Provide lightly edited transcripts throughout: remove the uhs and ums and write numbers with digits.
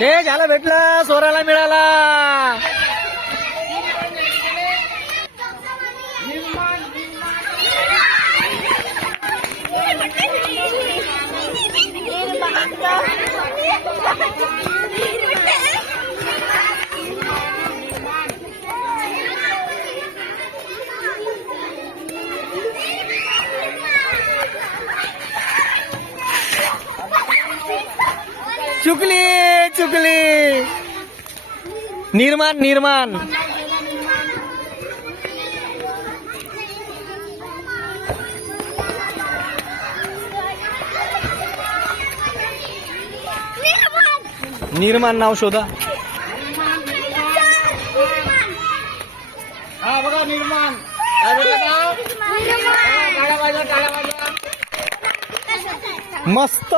हे झालं, भेटलं, सोराला मिळाला. चुकली चुकली. निर्माण निर्माण. निर्माण नाव शोधा. हा बघा निर्माण. काय भेटलं नाव? टाळ्या वाजवा, टाळ्या वाजवा. मस्त.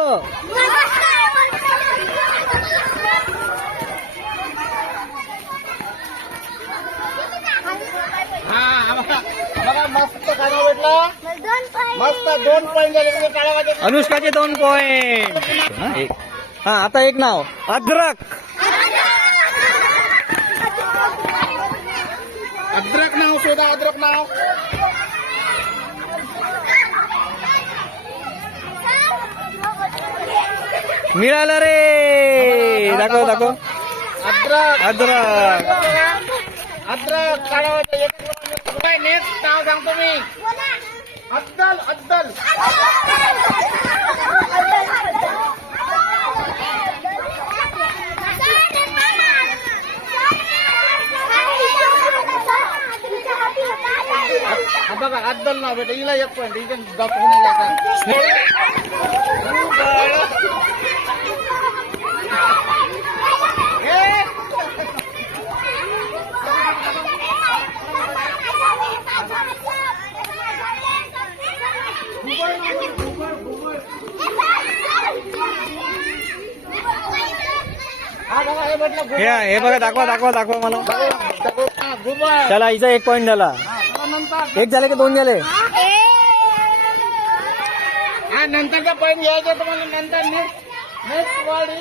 हा बघा बघा, मस्त काय नाव भेटलं? मस्त 2 पॉईंट झाले. म्हणजे टाळ्या वाजवा. अनुष्काचे 2 पॉइंट. हा, आता एक नाव, अद्रक. अद्रक नाव शोधा. अद्रक नाव. मिळालं रे. दाखव दाखव. अद्रक. अद्रक. अद्रक टाळ्या वाजवा. काय नेक्स्ट नाव सांगतो मी. अद्दल. अद्दल. हा बघा अद्दल नाव भेटलं. हिला 1 पॉईंट. इथं दाखवून नाही जायचं. हा बघा हे भेटलं. हे बघा, दाखवा दाखवा दाखवा मला. घुबड. चला, हिचा 1 पॉइंट झाला. नंतर 1 झाले की 2 झाले? हा नंतरचा पॉईंट घ्यायचा तुम्हाला. नंतर नेक्स्ट वर्ड इज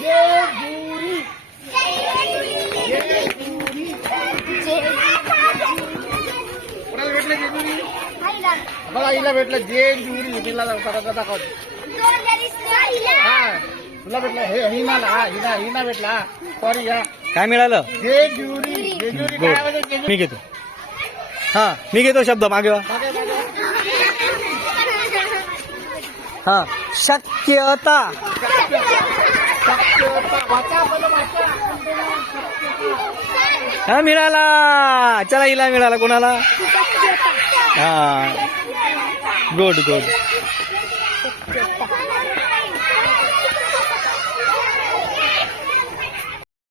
जेजुरी. कोणाला भेटलं जेजुरी? बघा हिला भेटलं जेजुरी. तिला दाखवतो. हा तुला भेटलं. हे हिनाला. हा हिना भेटला. हा सॉरी. हा काय मिळालं? जेजुरी. जेजुरी गुड. काय म्हणजे जेजुरी. मी घेतो. हा, मी घेतो शब्द मागे वा. हा, शक्यता. वाचा पहिलं वाचा. हा, मिळाला. चला, हिला मिळाला. कोणाला? हा, गुड गुड.